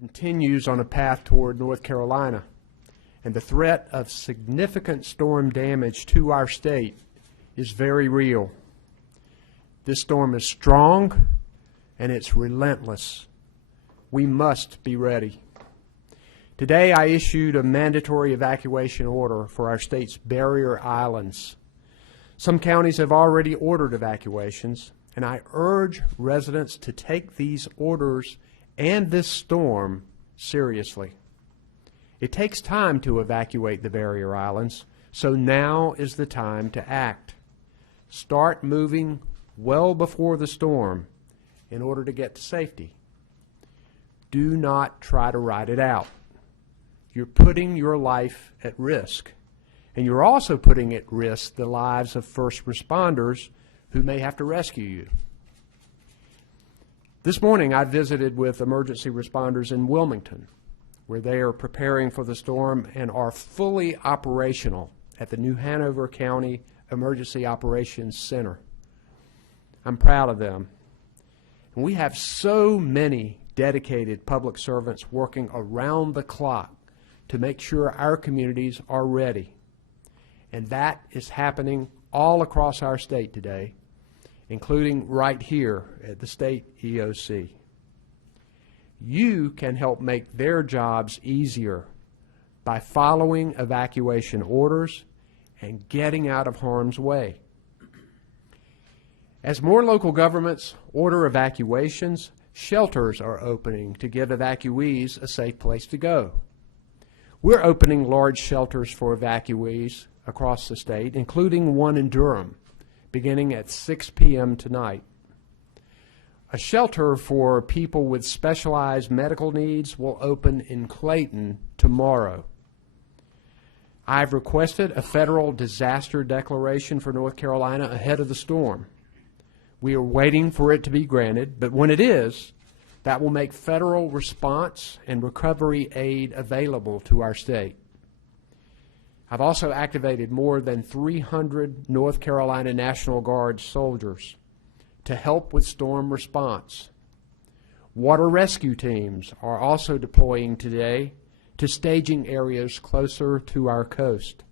continues on a path toward North Carolina, and the threat of significant storm damage to our state is very real. This storm is strong and it's relentless. We must be ready. Today I issued a mandatory evacuation order for our state's barrier islands. Some counties have already ordered evacuations, and I urge residents to take these orders and this storm seriously. It takes time to evacuate the barrier islands, so now is the time to act. Start moving well before the storm in order to get to safety. Do not try to ride it out. You're putting your life at risk, and you're also putting at risk the lives of first responders who may have to rescue you. This morning I visited with emergency responders in Wilmington, where they are preparing for the storm and are fully operational at the New Hanover County Emergency Operations Center. I'm proud of them. And we have so many dedicated public servants working around the clock to make sure our communities are ready. And that is happening all across our state today, including right here at the state EOC. You can help make their jobs easier by following evacuation orders and getting out of harm's way. As more local governments order evacuations, shelters are opening to give evacuees a safe place to go. We're opening large shelters for evacuees across the state, including one in Durham, beginning at 6 p.m. tonight. A shelter for people with specialized medical needs will open in Clayton tomorrow. I've requested a federal disaster declaration for North Carolina ahead of the storm. We are waiting for it to be granted, but when it is, that will make federal response and recovery aid available to our state. I've also activated more than 300 North Carolina National Guard soldiers to help with storm response. Water rescue teams are also deploying today to staging areas closer to our coast.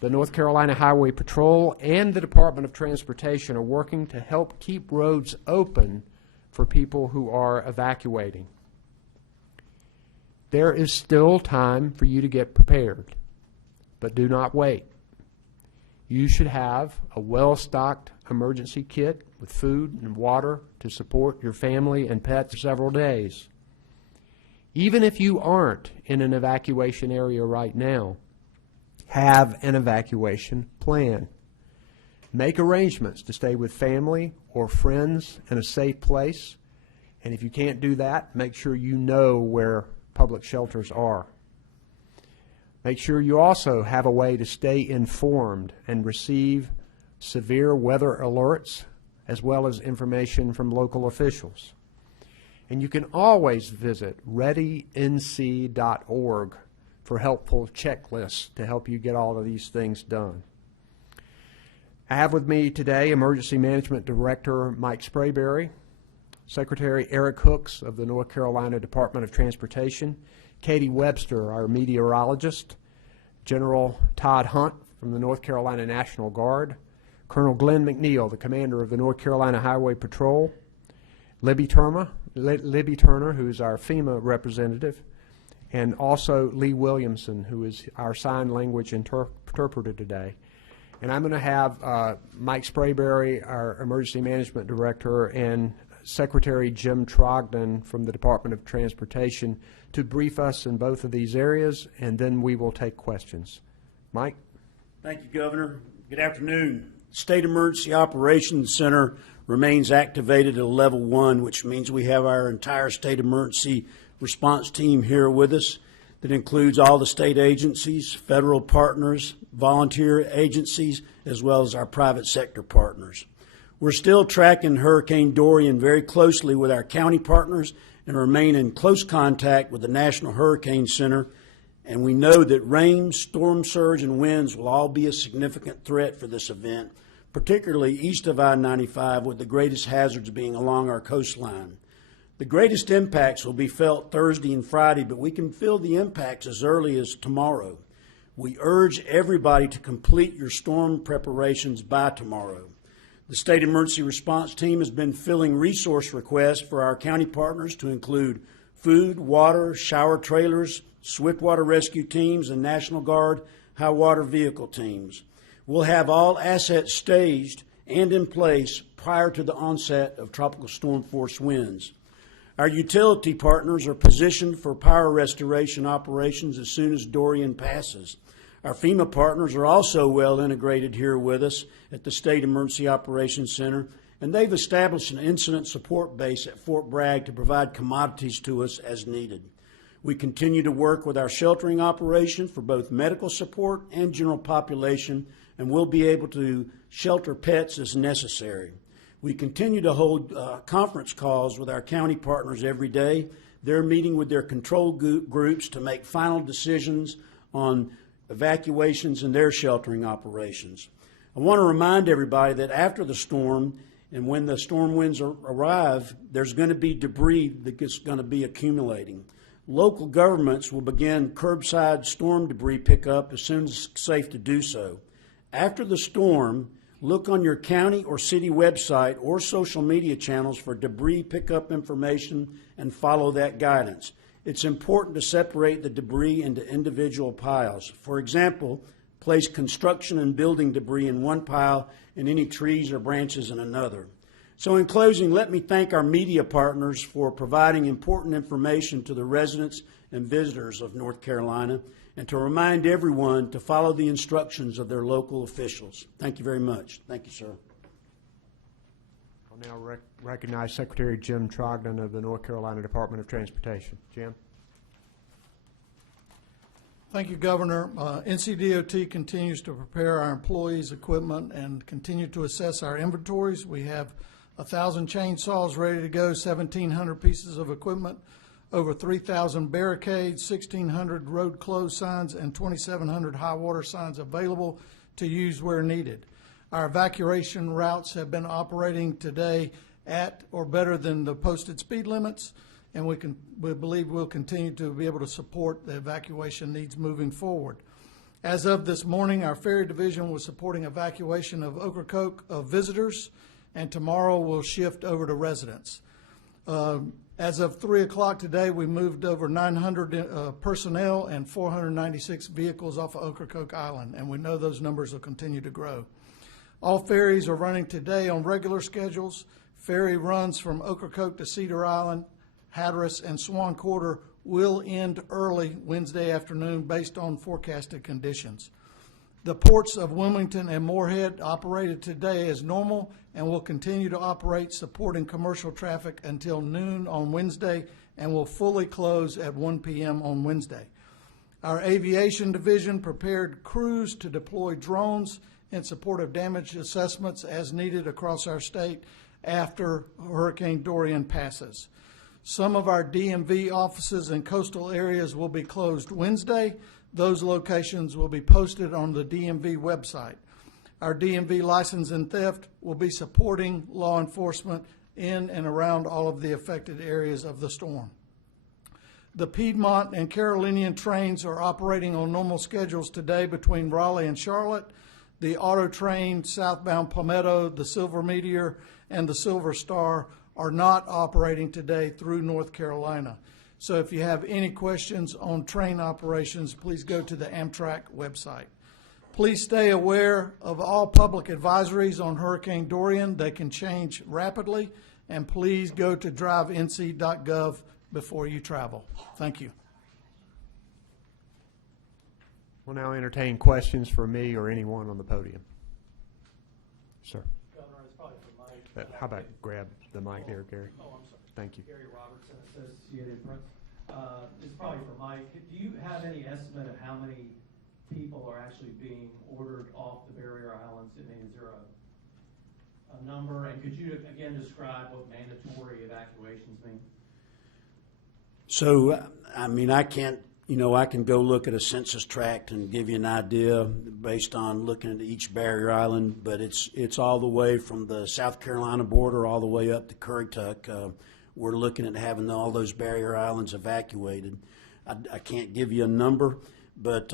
The North Carolina Highway Patrol and the Department of Transportation are working to help keep roads open for people who are evacuating. There is still time for you to get prepared, but do not wait. You should have a well-stocked emergency kit with food and water to support your family and pets for several days. Even if you aren't in an evacuation area right now, have an evacuation plan. Make arrangements to stay with family or friends in a safe place, and if you can't do that, make sure you know where public shelters are. Make sure you also have a way to stay informed and receive severe weather alerts as well as information from local officials. And you can always visit readync.org for helpful checklists to help you get all of these things done. I have with me today Emergency Management Director Mike Sprayberry, Secretary Eric Hooks of the North Carolina Department of Transportation, Katie Webster, our meteorologist, General Todd Hunt from the North Carolina National Guard, Colonel Glenn McNeil, the commander of the North Carolina Highway Patrol, Libby Turner, who is our FEMA representative, and also Lee Williamson, who is our sign language interpreter today. And I'm going to have Mike Sprayberry, our Emergency Management Director, and Secretary Jim Trogdon from the Department of Transportation to brief us in both of these areas, and then we will take questions. Mike? Thank you, Governor. Good afternoon. State Emergency Operations Center remains activated at Level 1, which means we have our entire state emergency response team here with us. That includes all the state agencies, federal partners, volunteer agencies, as well as our private sector partners. We're still tracking Hurricane Dorian very closely with our county partners and remain in close contact with the National Hurricane Center. And we know that rain, storm surge, and winds will all be a significant threat for this event, particularly east of I-95, with the greatest hazards being along our coastline. The greatest impacts will be felt Thursday and Friday, but we can feel the impacts as early as tomorrow. We urge everybody to complete your storm preparations by tomorrow. The State Emergency Response Team has been filling resource requests for our county partners to include food, water, shower trailers, swiftwater rescue teams, and National Guard high water vehicle teams. We'll have all assets staged and in place prior to the onset of tropical storm force winds. Our utility partners are positioned for power restoration operations as soon as Dorian passes. Our FEMA partners are also well integrated here with us at the State Emergency Operations Center, and they've established an incident support base at Fort Bragg to provide commodities to us as needed. We continue to work with our sheltering operation for both medical support and general population, and we'll be able to shelter pets as necessary. We continue to hold conference calls with our county partners every day. They're meeting with their control groups to make final decisions on evacuations and their sheltering operations. I want to remind everybody that after the storm and when the storm winds arrive, there's going to be debris that's going to be accumulating. Local governments will begin curbside storm debris pickup as soon as it's safe to do so. After the storm, look on your county or city website or social media channels for debris pickup information and follow that guidance. It's important to separate the debris into individual piles. For example, place construction and building debris in one pile and any trees or branches in another. So in closing, let me thank our media partners for providing important information to the residents and visitors of North Carolina, and to remind everyone to follow the instructions of their local officials. Thank you very much. Thank you, sir. I'll now recognize Secretary Jim Trogdon of the North Carolina Department of Transportation. Jim? Thank you, Governor. NCDOT continues to prepare our employees' equipment and continue to assess our inventories. We have 1,000 chainsaws ready to go, 1,700 pieces of equipment, over 3,000 barricades, 1,600 road closed signs, and 2,700 high water signs available to use where needed. Our evacuation routes have been operating today at or better than the posted speed limits, and we believe we'll continue to be able to support the evacuation needs moving forward. As of this morning, our ferry division was supporting evacuation of Ocracoke of visitors, and tomorrow we'll shift over to residents. As of 3 o'clock today, we moved over 900 personnel and 496 vehicles off of Ocracoke Island, and we know those numbers will continue to grow. All ferries are running today on regular schedules. Ferry runs from Ocracoke to Cedar Island, Hatteras, and Swan Quarter will end early Wednesday afternoon based on forecasted conditions. The ports of Wilmington and Moorhead operated today as normal and will continue to operate supporting commercial traffic until noon on Wednesday and will fully close at 1 p.m. on Wednesday. Our aviation division prepared crews to deploy drones in support of damage assessments as needed across our state after Hurricane Dorian passes. Some of our DMV offices in coastal areas will be closed Wednesday. Those locations will be posted on the DMV website. Our DMV license and theft will be supporting law enforcement in and around all of the affected areas of the storm. The Piedmont and Carolinian trains are operating on normal schedules today between Raleigh and Charlotte. The auto train southbound Palmetto, the Silver Meteor, and the Silver Star are not operating today through North Carolina. So if you have any questions on train operations, please go to the Amtrak website. Please stay aware of all public advisories on Hurricane Dorian. They can change rapidly, and please go to drivenc.gov before you travel. Thank you. We'll now entertain questions for me or anyone on the podium. Sir. Governor, it's probably for Mike. How about grab the mic there, Gary? Oh, I'm sorry. Thank you. Gary Robertson, Associated Press. It's probably for Mike. Do you have any estimate of how many people are actually being ordered off the barrier islands? I mean, is there a number? And could you again describe what mandatory evacuations mean? So, I mean, I can't, I can go look at a census tract and give you an idea based on looking at each barrier island, but it's all the way from the South Carolina border all the way up to Currituck. we're looking at having all those barrier islands evacuated. I can't give you a number, but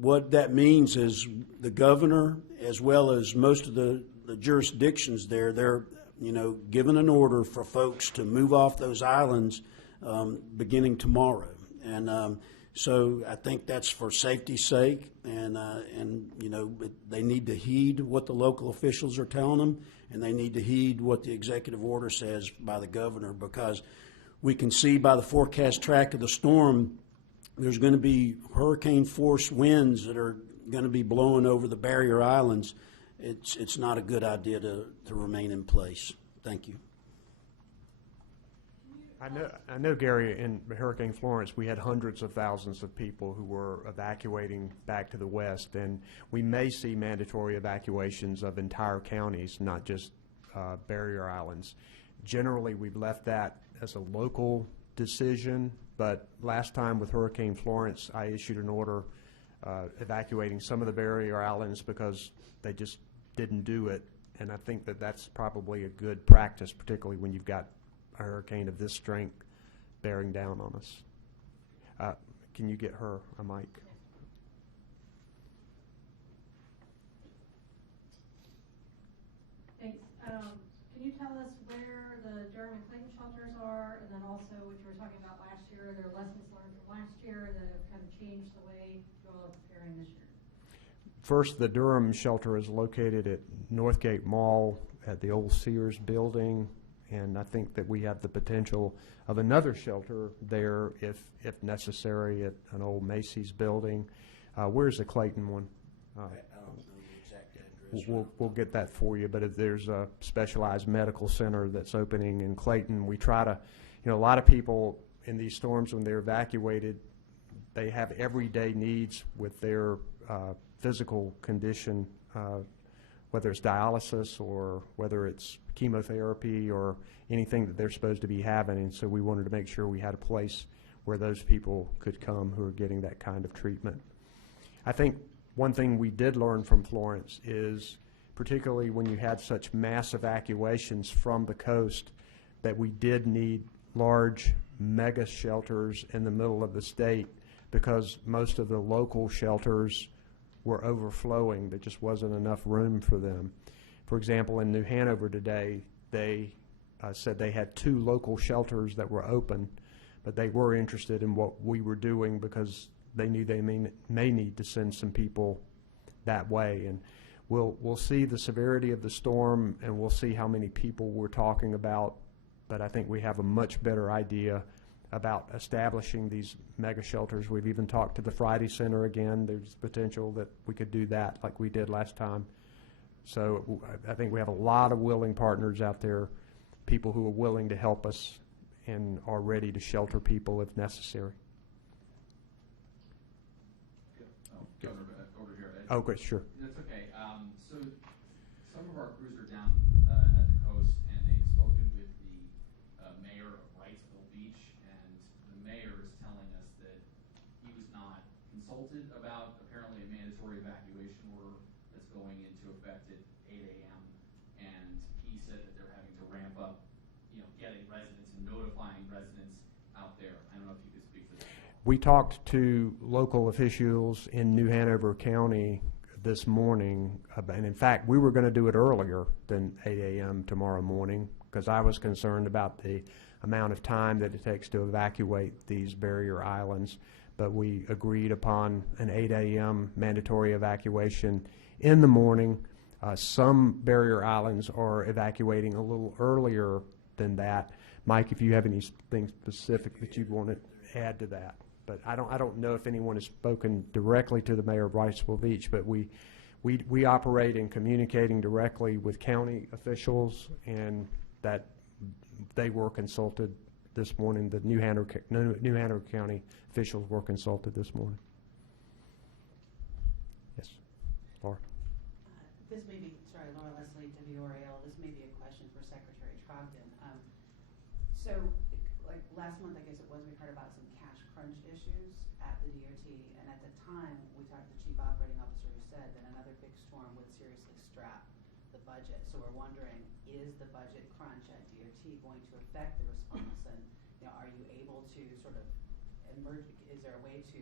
what that means is the governor, as well as most of the jurisdictions there, they're given an order for folks to move off those islands beginning tomorrow. And so I think that's for safety's sake, and they need to heed what the local officials are telling them, and they need to heed what the executive order says by the governor, because we can see by the forecast track of the storm, there's going to be hurricane force winds that are going to be blowing over the barrier islands. It's not a good idea to remain in place. Thank you. I know, Gary, in Hurricane Florence, we had hundreds of thousands of people who were evacuating back to the west, and we may see mandatory evacuations of entire counties, not just barrier islands. Generally, we've left that as a local decision, but last time with Hurricane Florence, I issued an order evacuating some of the barrier islands because they just didn't do it, and I think that that's probably a good practice, particularly when you've got a hurricane of this strength bearing down on us. Can you get her a mic? Thanks. Can you tell us where the Durham and Clayton shelters are, and then also what you were talking about last year, there are lessons learned from last year that have kind of changed the way you all are preparing this year? First, the Durham shelter is located at Northgate Mall at the old Sears building, and I think that we have the potential of another shelter there if necessary at an old Macy's building. Where's the Clayton one? I don't know the exact address. We'll get that for you, but if there's a specialized medical center that's opening in Clayton, we try to, a lot of people in these storms, when they're evacuated, they have everyday needs with their physical condition, whether it's dialysis or whether it's chemotherapy or anything that they're supposed to be having. And so we wanted to make sure we had a place where those people could come who are getting that kind of treatment. I think one thing we did learn from Florence is, particularly when you had such mass evacuations from the coast, that we did need large mega shelters in the middle of the state, because most of the local shelters were overflowing. There just wasn't enough room for them. For example, in New Hanover today, they said they had 2 local shelters that were open, but they were interested in what we were doing because they knew they may need to send some people that way. And we'll see the severity of the storm, and we'll see how many people we're talking about, but I think we have a much better idea about establishing these mega shelters. We've even talked to the Friday Center again. There's potential that we could do that like we did last time. So I think we have a lot of willing partners out there, people who are willing to help us and are ready to shelter people if necessary. Over here, Ed. Oh, great, sure. That's okay. So some of our crews are down at the coast, and they've spoken with the mayor of Wrightsville Beach, and the mayor is telling us that he was not consulted about apparently a mandatory evacuation order that's going into effect at 8 a.m. And he said that they're having to ramp up, getting residents and notifying residents out there. I don't know if you could speak to that. We talked to local officials in New Hanover County this morning, and in fact, we were going to do it earlier than 8 a.m. tomorrow morning because I was concerned about the amount of time that it takes to evacuate these barrier islands. But we agreed upon an 8 a.m. mandatory evacuation in the morning. Some barrier islands are evacuating a little earlier than that. Mike, if you have anything specific that you'd want to add to that. But I don't know if anyone has spoken directly to the mayor of Wrightsville Beach, but we operate in communicating directly with county officials, and that they were consulted this morning. The New Hanover County officials were consulted this morning. Yes, Laura. This may be, sorry, Laura Leslie, WRAL. This may be a question for Secretary Trogdon. So, like last month, I guess it was, we heard about some cash crunch issues at the DOT, and at the time, we talked to the chief operating officer who said that another big storm would seriously strap the budget. So we're wondering, is the budget crunch at DOT going to affect the response? And, you know, are you able to sort of is there a way to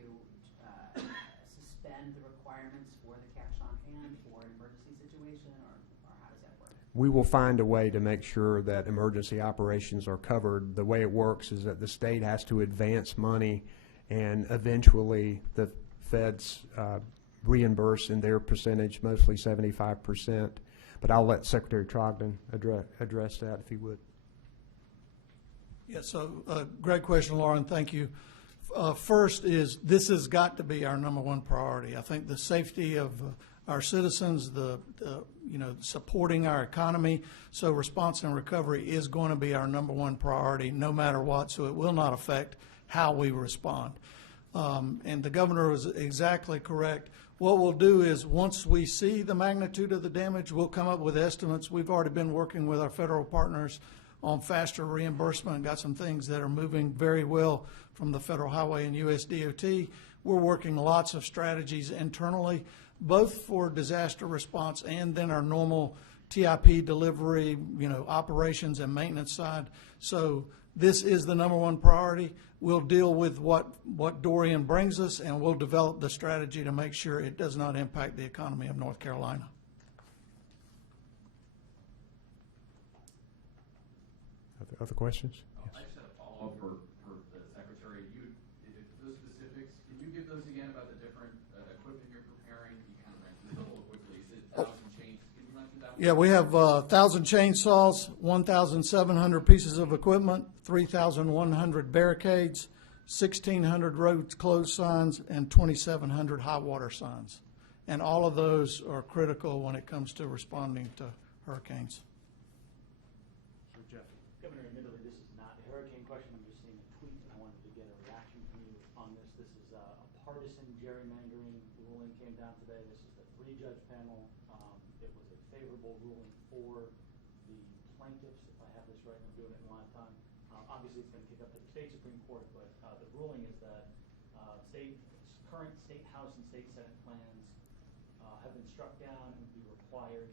suspend the requirements for the cash on hand for an emergency situation, or how does that work? We will find a way to make sure that emergency operations are covered. The way it works is that the state has to advance money, and eventually the feds reimburse in their percentage, mostly 75%. But I'll let Secretary Trogdon address that if he would. Yeah, so great question, Lauren. Thank you. First is this has got to be our number one priority. I think the safety of our citizens, supporting our economy, so response and recovery is going to be our number one priority no matter what, so it will not affect how we respond. And the governor was exactly correct. What we'll do is once we see the magnitude of the damage, we'll come up with estimates. We've already been working with our federal partners on faster reimbursement, got some things that are moving very well from the Federal Highway and US DOT. We're working lots of strategies internally, both for disaster response and then our normal TIP delivery, operations and maintenance side. So this is the number one priority. We'll deal with what Dorian brings us, and we'll develop the strategy to make sure it does not impact the economy of North Carolina. Other questions? I just had a follow-up for the Secretary. Those specifics, can you give those again about the different equipment you're preparing? You kind of ran through it a little quickly. You said 1,000 chains. Can you mention that one? Yeah, we have 1,000 chainsaws, 1,700 pieces of equipment, 3,100 barricades, 1,600 road closed signs, and 2,700 high water signs. And all of those are critical when it comes to responding to hurricanes. Governor, admittedly, this is not a hurricane question. I'm just seeing a tweet, and I wanted to get a reaction from you on this. This is a partisan gerrymandering ruling came down today. This is the 3-judge panel. It was a favorable ruling for the plaintiffs, if I have this right, I'm doing it in live time. Obviously, it's going to kick up to the state Supreme Court, but the ruling is that current state House and state Senate plans have been struck down and would be required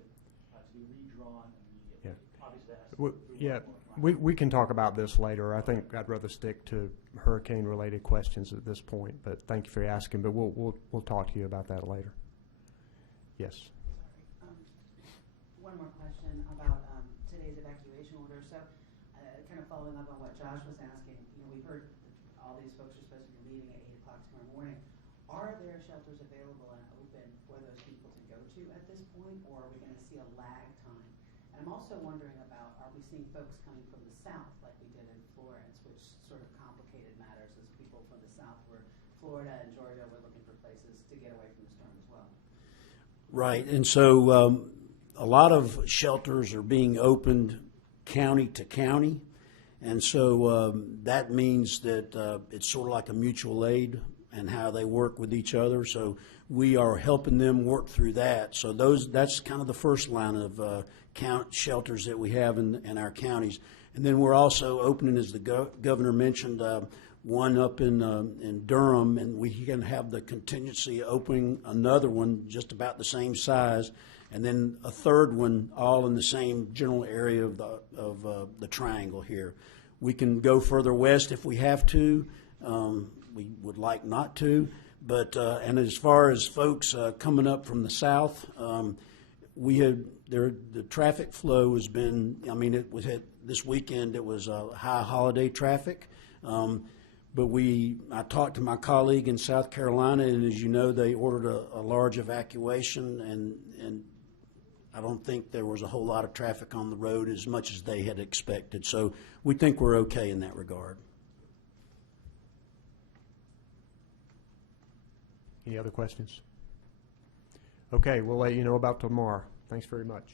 to be redrawn immediately. Yeah. Obviously, that has to go through Yeah, one more we can talk about this later. I think I'd rather stick to hurricane-related questions at this point, but thank you for asking. But we'll talk to you about that later. Yes. One more question about today's evacuation order. So, kind of following up on what Josh was asking, we've heard all these folks are supposed to be leaving at 8 o'clock tomorrow morning. Are there shelters available and open for those people to go to at this point, or are we going to see a lag time? And I'm also wondering about, are we seeing folks coming from the south like we did in Florence, which sort of complicated matters as people from the south were, Florida and Georgia were looking for places to get away from the storm as well? Right, and so a lot of shelters are being opened county to county, and so that means that it's sort of like a mutual aid and how they work with each other. So we are helping them work through that. So that's kind of the first line of shelters that we have in our counties. And then we're also opening, as the governor mentioned, one up in Durham, and we can have the contingency opening another one just about the same size, and then a third one all in the same general area of the triangle here. We can go further west if we have to. We would like not to, but and as far as folks coming up from the south, the traffic flow has been. I mean, it was this weekend. It was high holiday traffic, but I talked to my colleague in South Carolina, and as you know, they ordered a large evacuation, and I don't think there was a whole lot of traffic on the road as much as they had expected. So we think we're okay in that regard. Any other questions? Okay, we'll let you know about tomorrow. Thanks very much.